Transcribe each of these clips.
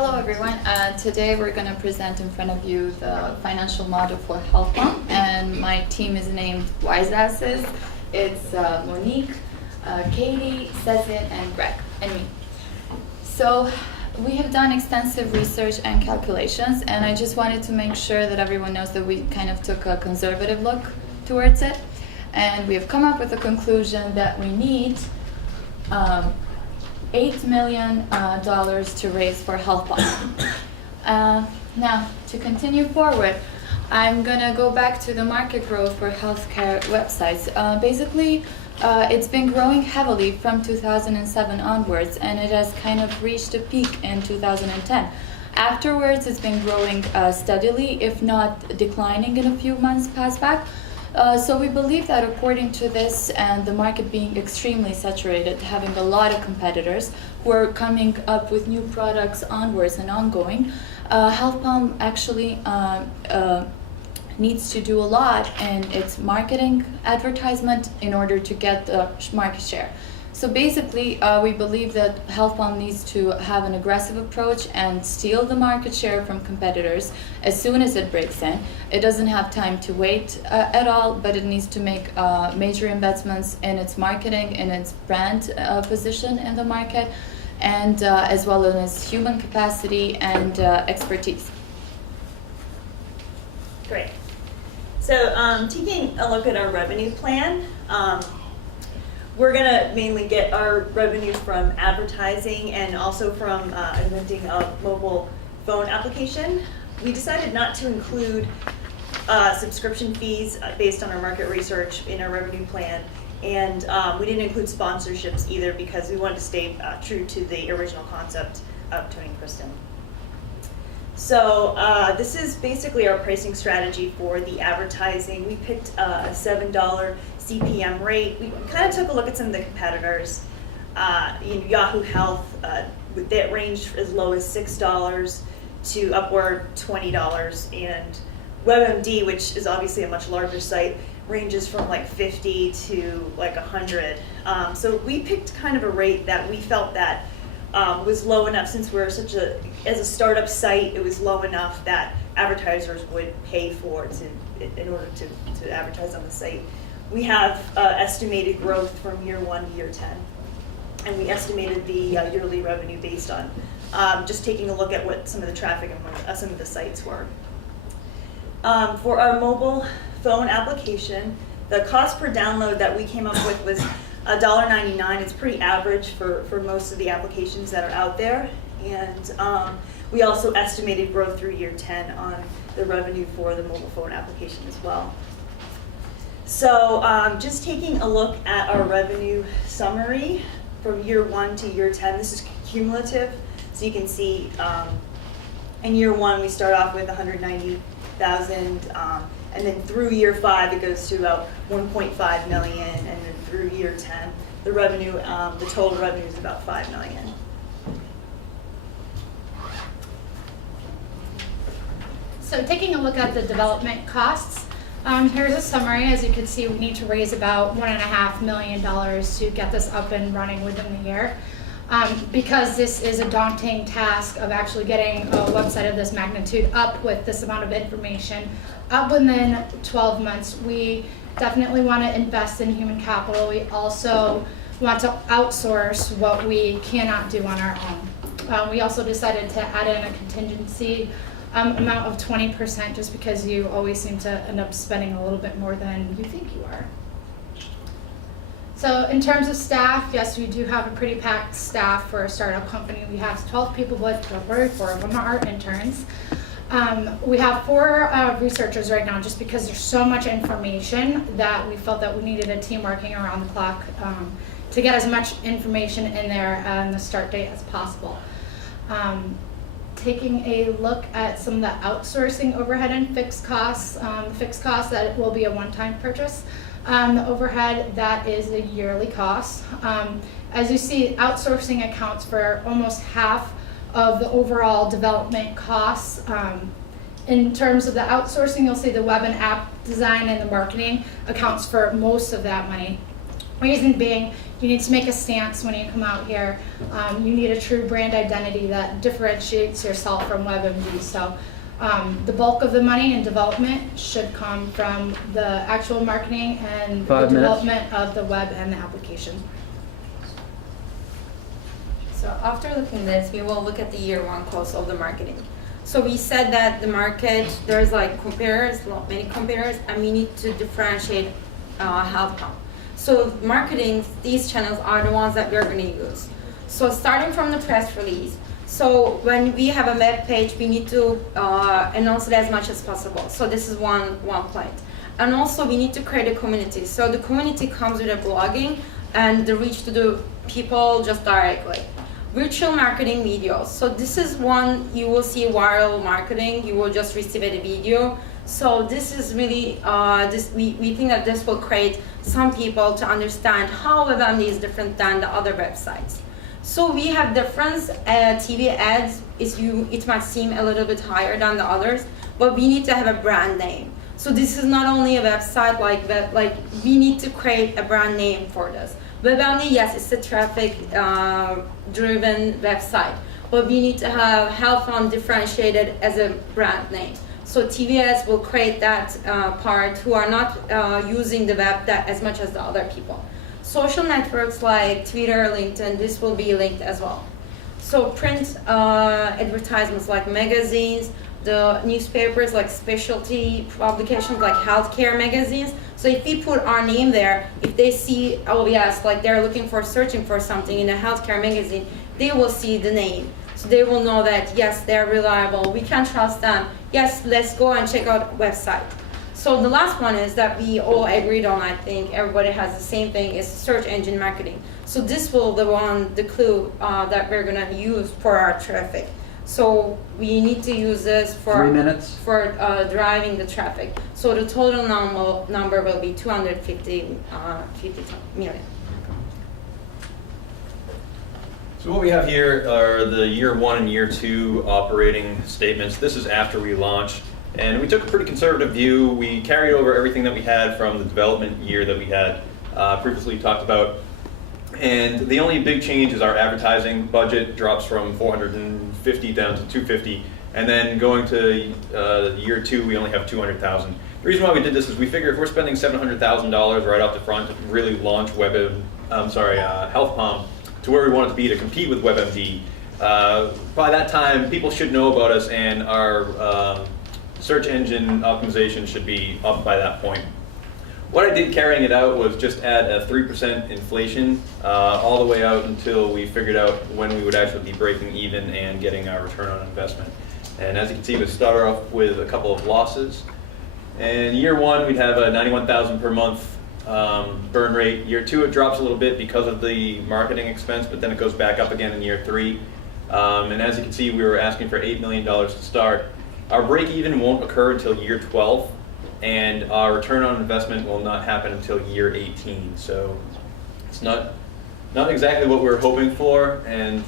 Hello everyone. Today we're going to present in front of you the financial model for HealthPalm, and my team is named Wise Asses. It's Monique, Katie, Cezanne, and Greg, and me. So we have done extensive research and calculations, and I just wanted to make sure that everyone knows that we kind of took a conservative look towards it, and we have come up with the conclusion that we need $8 million to raise for HealthPalm. Now, to continue forward, I'm gonna go back to the market growth for healthcare websites. Basically, it's been growing heavily from 2007 onwards, and it has kind of reached a peak in 2010. Afterwards, it's been growing steadily, if not declining in a few months past back. So we believe that according to this, and the market being extremely saturated, having a lot of competitors who are coming up with new products onwards and ongoing, HealthPalm actually needs to do a lot in its marketing advertisement in order to get the market share. So basically, we believe that HealthPalm needs to have an aggressive approach and steal the market share from competitors as soon as it breaks in. It doesn't have time to wait at all, but it needs to make major investments in its marketing, in its brand position in the market, and as well as its human capacity and expertise. Great. So taking a look at our revenue plan, we're going to mainly get our revenue from advertising and also from inventing a mobile phone application. We decided not to include subscription fees based on our market research in our revenue plan, and we didn't include sponsorships either because we wanted to stay true to the original concept of Tony and Kristen. So this is basically our pricing strategy for the advertising. We picked a $7 CPM rate. We kind of took a look at some of the competitors. Yahoo Health, that ranged as low as $6 to upward $20, and WebMD, which is obviously a much larger site, ranges from like 50 to like 100. So we picked kind of a rate that we felt that was low enough, since we're as a startup site, it was low enough that advertisers would pay for it in order to advertise on the site. We have estimated growth from year 1 to year 10, and we estimated the yearly revenue based on just taking a look at what some of the traffic and some of the sites were. For our mobile phone application, the cost per download that we came up with was $1.99. It's pretty average for most of the applications that are out there, and we also estimated growth through year 10 on the revenue for the mobile phone application as well. So just taking a look at our revenue summary from year 1 to year 10, this is cumulative. So you can see in year 1 we start off with 190,000, and then through year 5 it goes to about 1.5 million, and then through year 10 the revenue, the total revenue is about 5 million. So taking a look at the development costs, here's a summary. As you can see, we need to raise about $1.5 million to get this up and running within the year. Because this is a daunting task of actually getting a website of this magnitude up with this amount of information up within 12 months, we definitely want to invest in human capital. We also want to outsource what we cannot do on our own. We also decided to add in a contingency amount of 20%, just because you always seem to end up spending a little bit more than you think you are. So in terms of staff, yes, we do have a pretty packed staff for a startup company. We have 12 people, but don't worry, 4 of them are interns. We have 4 researchers right now, just because there's so much information that we felt that we needed a team working around the clock to get as much information in there on the start date as possible. Taking a look at some of the outsourcing overhead and fixed costs. The fixed costs, that will be a one-time purchase. The overhead, that is a yearly cost. As you see, outsourcing accounts for almost half of the overall development costs. In terms of the outsourcing, you'll see the web and app design and the marketing accounts for most of that money. Reason being, You need to make a stance when you come out here. You need a true brand identity that differentiates yourself from WebMD. So the bulk of the money in development should come from the actual marketing and the 5 minutes. development of the web and the application. So after looking at this, we will look at the year one cost of the marketing. So we said that the market, there's like competitors, many competitors, and we need to differentiate health pump. So marketing, these channels are the ones that we're going to use. So starting from the press release, so when we have a web page, we need to announce it as much as possible. So this is one point. And also we need to create a community. So the community comes with a blogging and the reach to the people just directly. Virtual marketing videos. So this is one you will see viral marketing. You will just receive a video. So this is really, we think that this will create some people to understand how WebMD is different than the other websites. So we have difference. TV ads, it might seem a little bit higher than the others, but we need to have a brand name. So this is not only a website like we need to create a brand name for this. WebMD, yes, it's a traffic-driven website, but we need to have Health Pump differentiated as a brand name. So TV ads will create that part who are not using the web that as much as the other people. Social networks like Twitter, LinkedIn, this will be linked as well. So print advertisements like magazines, the newspapers like specialty publications like healthcare magazines. So if we put our name there, if they see, oh yes, like they're searching for something in a healthcare magazine, they will see the name. So they will know that yes, they're reliable, we can trust them. Yes, let's go and check out website. So the last one is that we all agreed on, I think everybody has the same thing, is search engine marketing. So this will the clue that we're gonna use for our traffic. So we need to use this for 3 minutes. for driving the traffic. So the total number will be 250 million. So what we have here are the year one and year two operating statements. This is after we launched, and we took a pretty conservative view. We carried over everything that we had from the development year that we had previously talked about. And the only big change is our advertising budget drops from 450 down to 250, and then going to year two, we only have 200,000. The reason why we did this is we figure if we're spending $700,000 right off the front to really launch Health Pump to where we want it to be to compete with WebMD, by that time people should know about us, and our search engine optimization should be up by that point. What I did carrying it out was just add a 3% inflation all the way out until we figured out when we would actually be breaking even and getting our return on investment. And as you can see, we started off with a couple of losses. In year one, we'd have a 91,000 per month burn rate. Year two, it drops a little bit because of the marketing expense, but then it goes back up again in year three. And as you can see, we were asking for $8 million to start. Our break even won't occur until year 12. And our return on investment will not happen until year 18. So it's not exactly what we were hoping for. And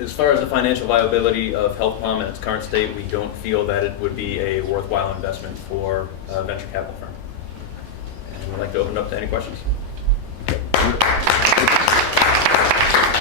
as far as the financial viability of Health Pump in its current state, we don't feel that it would be a worthwhile investment for a venture capital firm. And we'd like to open it up to any questions.